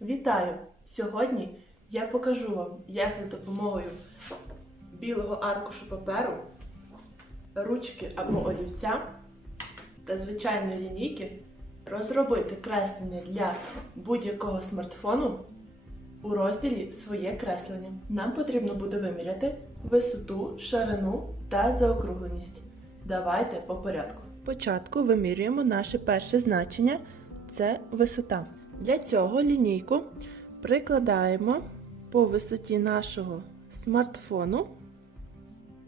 Вітаю! Сьогодні я покажу вам, як за допомогою білого аркушу паперу, ручки або олівця та звичайної лінійки розробити креслення для будь-якого смартфону у розділі Своє креслення. Нам потрібно буде виміряти висоту, ширину та заокругленість. Давайте по порядку. Спочатку вимірюємо наше перше значення це висота. Для цього лінійку прикладаємо по висоті нашого смартфону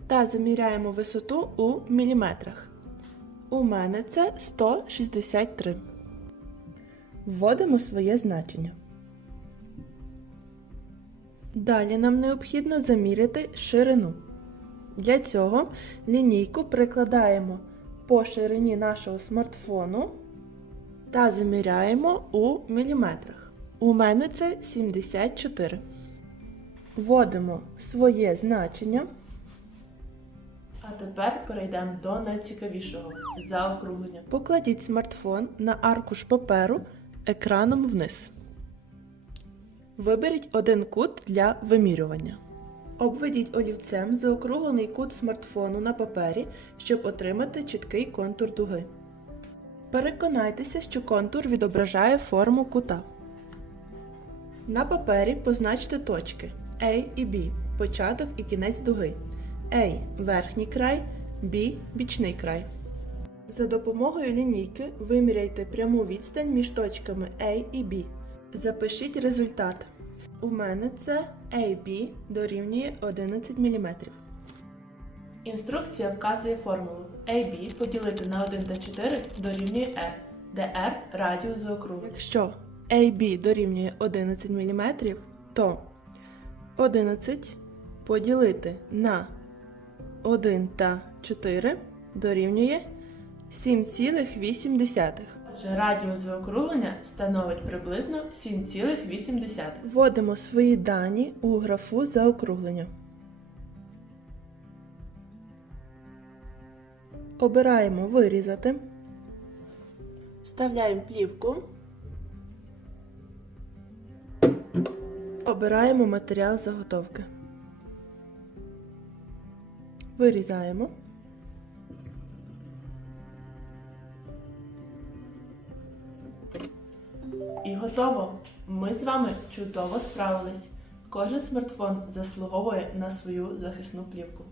та заміряємо висоту у міліметрах. У мене це 163. Вводимо своє значення. Далі нам необхідно заміряти ширину. Для цього лінійку прикладаємо по ширині нашого смартфону та заміряємо у міліметрах. У мене це 74. Вводимо своє значення. А тепер перейдемо до найцікавішого заокруглення. Покладіть смартфон на аркуш паперу екраном вниз. Виберіть один кут для вимірювання. Обведіть олівцем заокруглений кут смартфону на папері, щоб отримати чіткий контур дуги. Переконайтеся, що контур відображає форму кута. На папері позначте точки A і B, початок і кінець дуги. A верхній край, B бічний край. За допомогою лінійки виміряйте пряму відстань між точками A і B. Запишіть результат. У мене це AB дорівнює 11 мм. Інструкція вказує формулу AB поділити на 1 та 4 дорівнює R, де R радіус заокруглення. Якщо AB дорівнює 11 мм, то 11 поділити на 1 та 4 дорівнює 7,8. Отже, радіус заокруглення становить приблизно 7,8. Вводимо свої дані у графу заокруглення. Обираємо вирізати. Вставляємо плівку. Обираємо матеріал заготовки. Вирізаємо. І готово! Ми з вами чудово справились. Кожен смартфон заслуговує на свою захисну плівку.